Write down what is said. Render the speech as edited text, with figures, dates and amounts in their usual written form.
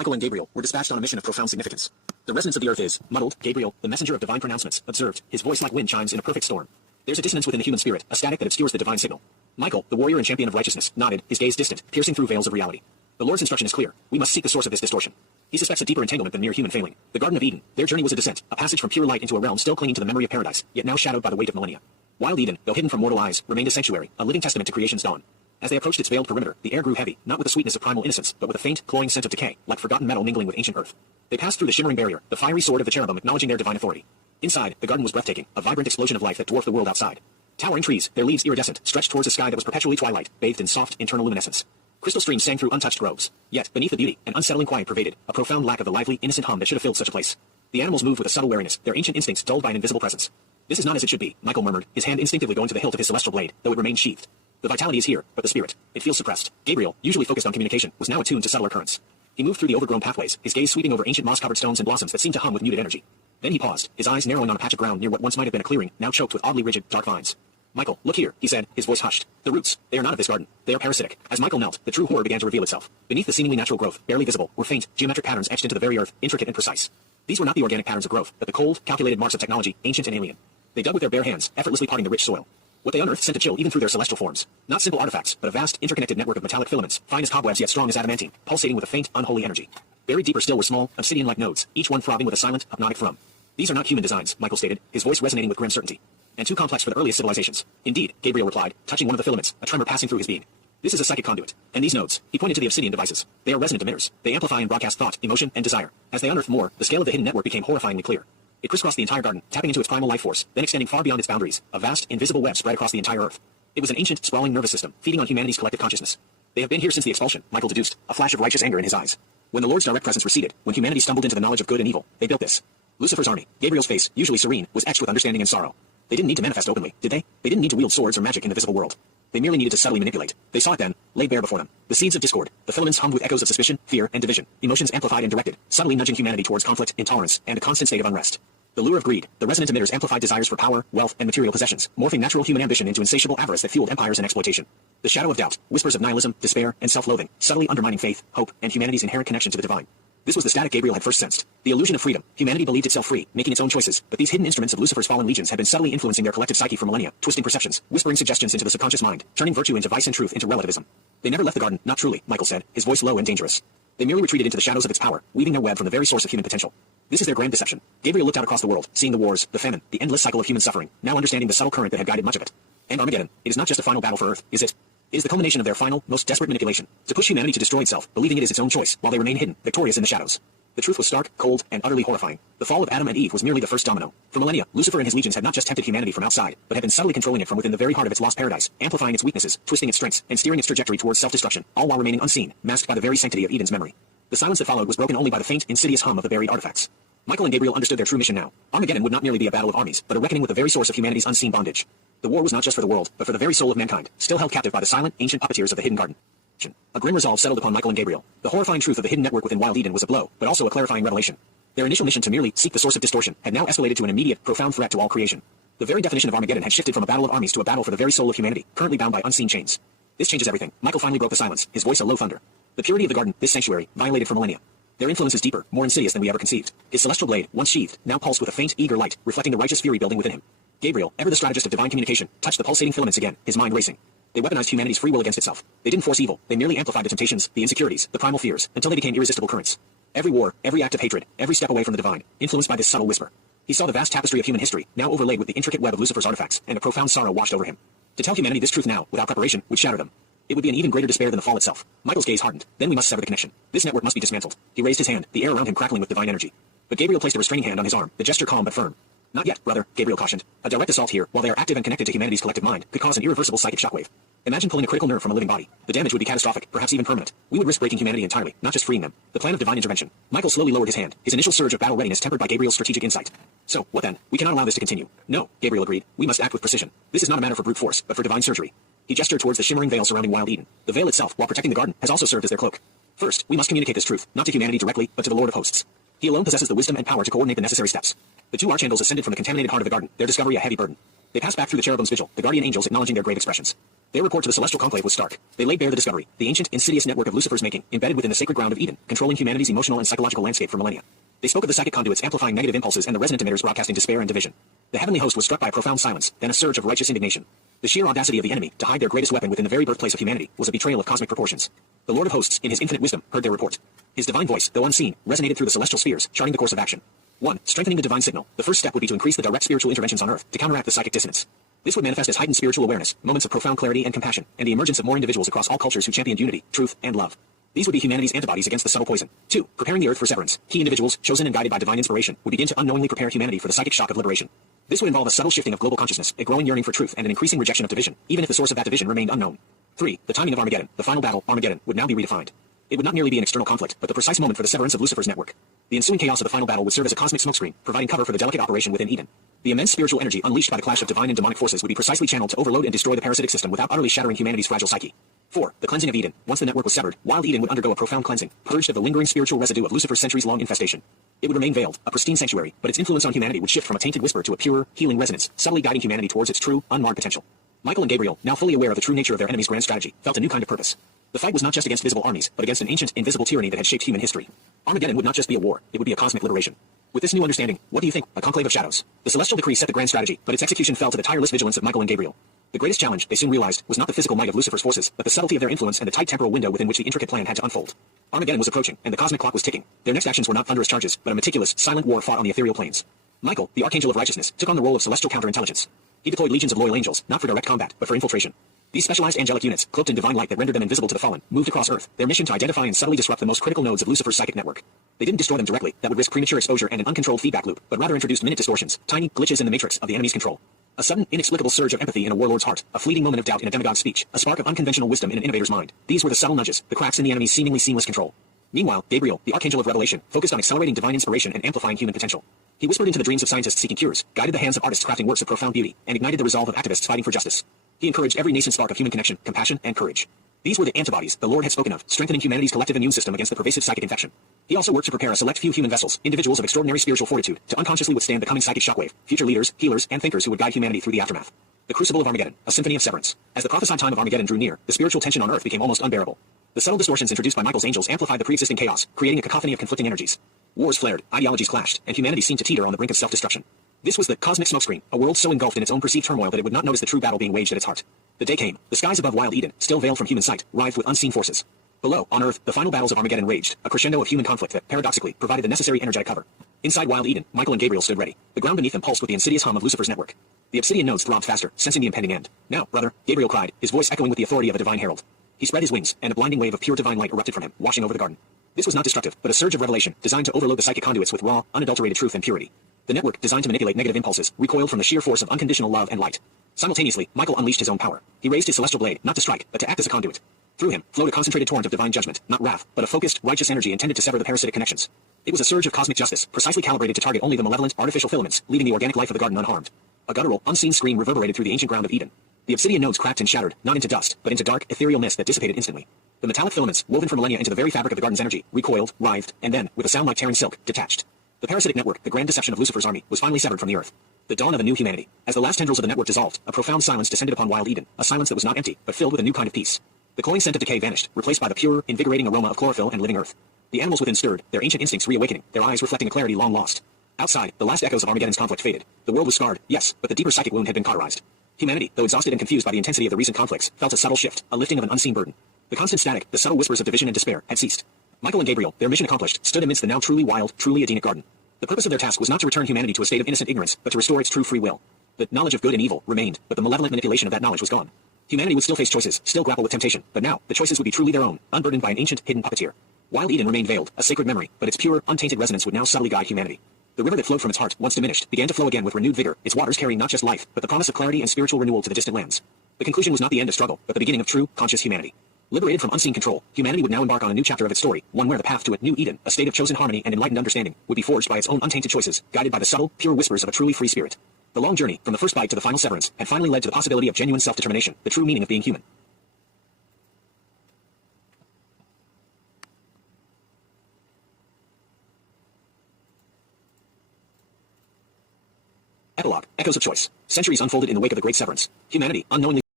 Michael and Gabriel were dispatched on a mission of profound significance. The resonance of the earth is muddled. Gabriel, the messenger of divine pronouncements, observed, his voice like wind chimes in a perfect storm. There's a dissonance within the human spirit, a static that obscures the divine signal. Michael, the warrior and champion of righteousness, nodded, his gaze distant, piercing through veils of reality. The Lord's instruction is clear. We must seek the source of this distortion. He suspects a deeper entanglement than mere human failing. The Garden of Eden, their journey was a descent, a passage from pure light into a realm still clinging to the memory of paradise, yet now shadowed by the weight of millennia. Wild Eden, though hidden from mortal eyes, remained a sanctuary, a living testament to creation's dawn. As they approached its veiled perimeter, the air grew heavy, not with the sweetness of primal innocence, but with a faint, cloying scent of decay, like forgotten metal mingling with ancient earth. They passed through the shimmering barrier, the fiery sword of the cherubim acknowledging their divine authority. Inside, the garden was breathtaking, a vibrant explosion of life that dwarfed the world outside. Towering trees, their leaves iridescent, stretched towards a sky that was perpetually twilight, bathed in soft, internal luminescence. Crystal streams sang through untouched groves. Yet, beneath the beauty, an unsettling quiet pervaded, a profound lack of the lively, innocent hum that should have filled such a place. The animals moved with a subtle wariness, their ancient instincts dulled by an invisible presence. This is not as it should be, Michael murmured, his hand instinctively going to the hilt of his celestial blade, though it remained sheathed. The vitality is here, but the spirit, it feels suppressed. Gabriel, usually focused on communication, was now attuned to subtler currents. He moved through the overgrown pathways, his gaze sweeping over ancient moss-covered stones and blossoms that seemed to hum with muted energy. Then he paused, his eyes narrowing on a patch of ground near what once might have been a clearing, now choked with oddly rigid, dark vines. Michael, look here, he said, his voice hushed. The roots, they are not of this garden. They are parasitic. As Michael knelt, the true horror began to reveal itself. Beneath the seemingly natural growth, barely visible, were faint, geometric patterns etched into the very earth, intricate and precise. These were not the organic patterns of growth, but the cold, calculated marks of technology, ancient and alien. They dug with their bare hands, effortlessly parting the rich soil. What they unearthed sent a chill even through their celestial forms. Not simple artifacts, but a vast, interconnected network of metallic filaments, fine as cobwebs yet strong as adamantine, pulsating with a faint, unholy energy. Buried deeper still were small, obsidian-like nodes, each one throbbing with a silent, hypnotic thrum. These are not human designs, Michael stated, his voice resonating with grim certainty. And too complex for the earliest civilizations. Indeed, Gabriel replied, touching one of the filaments, a tremor passing through his being. This is a psychic conduit. And these nodes, he pointed to the obsidian devices. They are resonant emitters. They amplify and broadcast thought, emotion, and desire. As they unearthed more, the scale of the hidden network became horrifyingly clear. It crisscrossed the entire garden, tapping into its primal life force, then extending far beyond its boundaries, a vast, invisible web spread across the entire earth. It was an ancient, sprawling nervous system, feeding on humanity's collective consciousness. They have been here since the expulsion, Michael deduced, a flash of righteous anger in his eyes. When the Lord's direct presence receded, when humanity stumbled into the knowledge of good and evil, they built this. Lucifer's army. Gabriel's face, usually serene, was etched with understanding and sorrow. They didn't need to manifest openly, did they? They didn't need to wield swords or magic in the visible world. They merely needed to subtly manipulate. They saw it then, laid bare before them. The seeds of discord, the filaments hummed with echoes of suspicion, fear, and division, emotions amplified and directed, subtly nudging humanity towards conflict, intolerance, and a constant state of unrest. The lure of greed, the resonant emitters amplified desires for power, wealth, and material possessions, morphing natural human ambition into insatiable avarice that fueled empires and exploitation. The shadow of doubt, whispers of nihilism, despair, and self-loathing, subtly undermining faith, hope, and humanity's inherent connection to the divine. This was the static Gabriel had first sensed. The illusion of freedom. Humanity believed itself free, making its own choices, but these hidden instruments of Lucifer's fallen legions had been subtly influencing their collective psyche for millennia, twisting perceptions, whispering suggestions into the subconscious mind, turning virtue into vice and truth into relativism. They never left the garden, not truly, Michael said, his voice low and dangerous. They merely retreated into the shadows of its power, weaving their web from the very source of human potential. This is their grand deception. Gabriel looked out across the world, seeing the wars, the famine, the endless cycle of human suffering, now understanding the subtle current that had guided much of it. And Armageddon, it is not just a final battle for Earth, is it? It is the culmination of their final, most desperate manipulation, to push humanity to destroy itself, believing it is its own choice, while they remain hidden, victorious in the shadows. The truth was stark, cold, and utterly horrifying. The fall of Adam and Eve was merely the first domino. For millennia, Lucifer and his legions had not just tempted humanity from outside, but had been subtly controlling it from within the very heart of its lost paradise, amplifying its weaknesses, twisting its strengths, and steering its trajectory towards self-destruction, all while remaining unseen, masked by the very sanctity of Eden's memory. The silence that followed was broken only by the faint, insidious hum of the buried artifacts. Michael and Gabriel understood their true mission now. Armageddon would not merely be a battle of armies, but a reckoning with the very source of humanity's unseen bondage. The war was not just for the world, but for the very soul of mankind, still held captive by the silent, ancient puppeteers of the hidden garden. A grim resolve settled upon Michael and Gabriel. The horrifying truth of the hidden network within Wild Eden was a blow, but also a clarifying revelation. Their initial mission to merely seek the source of distortion had now escalated to an immediate, profound threat to all creation. The very definition of Armageddon had shifted from a battle of armies to a battle for the very soul of humanity, currently bound by unseen chains. This changes everything. Michael finally broke the silence, his voice a low thunder. The purity of the garden, this sanctuary, violated for millennia. Their influence is deeper, more insidious than we ever conceived. His celestial blade, once sheathed, now pulsed with a faint, eager light, reflecting the righteous fury building within him. Gabriel, ever the strategist of divine communication, touched the pulsating filaments again, his mind racing. They weaponized humanity's free will against itself. They didn't force evil, they merely amplified the temptations, the insecurities, the primal fears, until they became irresistible currents. Every war, every act of hatred, every step away from the divine, influenced by this subtle whisper. He saw the vast tapestry of human history, now overlaid with the intricate web of Lucifer's artifacts, and a profound sorrow washed over him. To tell humanity this truth now, without preparation, would shatter them. It would be an even greater despair than the fall itself. Michael's gaze hardened. Then we must sever the connection. This network must be dismantled. He raised his hand, the air around him crackling with divine energy. But Gabriel placed a restraining hand on his arm, the gesture calm but firm. Not yet, brother, Gabriel cautioned. A direct assault here, while they are active and connected to humanity's collective mind, could cause an irreversible psychic shockwave. Imagine pulling a critical nerve from a living body. The damage would be catastrophic, perhaps even permanent. We would risk breaking humanity entirely, not just freeing them. The plan of divine intervention. Michael slowly lowered his hand, his initial surge of battle readiness tempered by Gabriel's strategic insight. So, what then? We cannot allow this to continue. No, Gabriel agreed. We must act with precision. This is not a matter for brute force, but for divine surgery. He gestured towards the shimmering veil surrounding Wild Eden. The veil itself, while protecting the garden, has also served as their cloak. First, we must communicate this truth, not to humanity directly, but to the Lord of Hosts. He alone possesses the wisdom and power to coordinate the necessary steps. The two archangels ascended from the contaminated heart of the garden, their discovery a heavy burden. They passed back through the cherubim's vigil, the guardian angels acknowledging their grave expressions. Their report to the celestial conclave was stark. They laid bare the discovery, the ancient, insidious network of Lucifer's making, embedded within the sacred ground of Eden, controlling humanity's emotional and psychological landscape for millennia. They spoke of the psychic conduits amplifying negative impulses and the resonant emitters broadcasting despair and division. The heavenly host was struck by a profound silence, then a surge of righteous indignation. The sheer audacity of the enemy to hide their greatest weapon within the very birthplace of humanity was a betrayal of cosmic proportions. The Lord of Hosts, in his infinite wisdom, heard their report. His divine voice, though unseen, resonated through the celestial spheres, charting the course of action. 1. Strengthening the divine signal. The first step would be to increase the direct spiritual interventions on Earth to counteract the psychic dissonance. This would manifest as heightened spiritual awareness, moments of profound clarity and compassion, and the emergence of more individuals across all cultures who championed unity, truth, and love. These would be humanity's antibodies against the subtle poison. 2. Preparing the Earth for severance. Key individuals, chosen and guided by divine inspiration, would begin to unknowingly prepare humanity for the psychic shock of liberation. This would involve a subtle shifting of global consciousness, a growing yearning for truth, and an increasing rejection of division, even if the source of that division remained unknown. 3. The timing of Armageddon, the final battle, Armageddon, would now be redefined. It would not merely be an external conflict, but the precise moment for the severance of Lucifer's network. The ensuing chaos of the final battle would serve as a cosmic smokescreen, providing cover for the delicate operation within Eden. The immense spiritual energy unleashed by the clash of divine and demonic forces would be precisely channeled to overload and destroy the parasitic system without utterly shattering humanity's fragile psyche. 4. The cleansing of Eden. Once the network was severed, wild Eden would undergo a profound cleansing, purged of the lingering spiritual residue of Lucifer's centuries-long infestation. It would remain veiled, a pristine sanctuary, but its influence on humanity would shift from a tainted whisper to a pure, healing resonance, subtly guiding humanity towards its true, unmarred potential. Michael and Gabriel, now fully aware of the true nature of their enemy's grand strategy, felt a new kind of purpose. The fight was not just against visible armies, but against an ancient, invisible tyranny that had shaped human history. Armageddon would not just be a war, it would be a cosmic liberation. With this new understanding, what do you think? A conclave of shadows. The celestial decree set the grand strategy, but its execution fell to the tireless vigilance of Michael and Gabriel. The greatest challenge, they soon realized, was not the physical might of Lucifer's forces, but the subtlety of their influence and the tight temporal window within which the intricate plan had to unfold. Armageddon was approaching, and the cosmic clock was ticking. Their next actions were not thunderous charges, but a meticulous, silent war fought on the ethereal planes. Michael, the archangel of righteousness, took on the role of celestial counterintelligence. He deployed legions of loyal angels, not for direct combat, but for infiltration. These specialized angelic units, cloaked in divine light that rendered them invisible to the fallen, moved across Earth, their mission to identify and subtly disrupt the most critical nodes of Lucifer's psychic network. They didn't destroy them directly, that would risk premature exposure and an uncontrolled feedback loop, but rather introduced minute distortions, tiny glitches in the matrix of the enemy's control. A sudden, inexplicable surge of empathy in a warlord's heart, a fleeting moment of doubt in a demagogue's speech, a spark of unconventional wisdom in an innovator's mind. These were the subtle nudges, the cracks in the enemy's seemingly seamless control. Meanwhile, Gabriel, the archangel of revelation, focused on accelerating divine inspiration and amplifying human potential. He whispered into the dreams of scientists seeking cures, guided the hands of artists crafting works of profound beauty, and ignited the resolve of activists fighting for justice. He encouraged every nascent spark of human connection, compassion, and courage. These were the antibodies the Lord had spoken of, strengthening humanity's collective immune system against the pervasive psychic infection. He also worked to prepare a select few human vessels, individuals of extraordinary spiritual fortitude, to unconsciously withstand the coming psychic shockwave, future leaders, healers, and thinkers who would guide humanity through the aftermath. The Crucible of Armageddon, a symphony of severance. As the prophesied time of Armageddon drew near, the spiritual tension on Earth became almost unbearable. The subtle distortions introduced by Michael's angels amplified the pre-existing chaos, creating a cacophony of conflicting energies. Wars flared, ideologies clashed, and humanity seemed to teeter on the brink of self-destruction. This was the cosmic smokescreen, a world so engulfed in its own perceived turmoil that it would not notice the true battle being waged at its heart. The day came. The skies above wild Eden, still veiled from human sight, writhed with unseen forces. Below, on Earth, the final battles of Armageddon raged, a crescendo of human conflict that, paradoxically, provided the necessary energetic cover. Inside wild Eden, Michael and Gabriel stood ready. The ground beneath them pulsed with the insidious hum of Lucifer's network. The obsidian nodes throbbed faster, sensing the impending end. Now, brother, Gabriel cried, his voice echoing with the authority of a divine herald. He spread his wings, and a blinding wave of pure divine light erupted from him, washing over the garden. This was not destructive, but a surge of revelation, designed to overload the psychic conduits with raw, unadulterated truth and purity. The network, designed to manipulate negative impulses, recoiled from the sheer force of unconditional love and light. Simultaneously, Michael unleashed his own power. He raised his celestial blade, not to strike, but to act as a conduit. Through him flowed a concentrated torrent of divine judgment, not wrath, but a focused, righteous energy intended to sever the parasitic connections. It was a surge of cosmic justice, precisely calibrated to target only the malevolent, artificial filaments, leaving the organic life of the garden unharmed. A guttural, unseen scream reverberated through the ancient ground of Eden. The obsidian nodes cracked and shattered, not into dust, but into dark, ethereal mist that dissipated instantly. The metallic filaments, woven for millennia into the very fabric of the garden's energy, recoiled, writhed, and then, with a sound like tearing silk, detached. The parasitic network, the grand deception of Lucifer's army, was finally severed from the earth. The dawn of a new humanity. As the last tendrils of the network dissolved, a profound silence descended upon wild Eden, a silence that was not empty, but filled with a new kind of peace. The cloying scent of decay vanished, replaced by the pure, invigorating aroma of chlorophyll and living earth. The animals within stirred, their ancient instincts reawakening, their eyes reflecting a clarity long lost. Outside, the last echoes of Armageddon's conflict faded. The world was scarred, yes, but the deeper psychic wound had been cauterized. Humanity, though exhausted and confused by the intensity of the recent conflicts, felt a subtle shift, a lifting of an unseen burden. The constant static, the subtle whispers of division and despair, had ceased. Michael and Gabriel, their mission accomplished, stood amidst the now truly wild, truly Edenic garden. The purpose of their task was not to return humanity to a state of innocent ignorance, but to restore its true free will. The knowledge of good and evil remained, but the malevolent manipulation of that knowledge was gone. Humanity would still face choices, still grapple with temptation, but now, the choices would be truly their own, unburdened by an ancient, hidden puppeteer. Wild Eden remained veiled, a sacred memory, but its pure, untainted resonance would now subtly guide humanity. The river that flowed from its heart, once diminished, began to flow again with renewed vigor, its waters carrying not just life, but the promise of clarity and spiritual renewal to the distant lands. The conclusion was not the end of struggle, but the beginning of true, conscious humanity. Liberated from unseen control, humanity would now embark on a new chapter of its story, one where the path to a new Eden, a state of chosen harmony and enlightened understanding, would be forged by its own untainted choices, guided by the subtle, pure whispers of a truly free spirit. The long journey, from the first bite to the final severance, had finally led to the possibility of genuine self-determination, the true meaning of being human. Epilogue. Echoes of choice. Centuries unfolded in the wake of the Great Severance. Humanity, unknowingly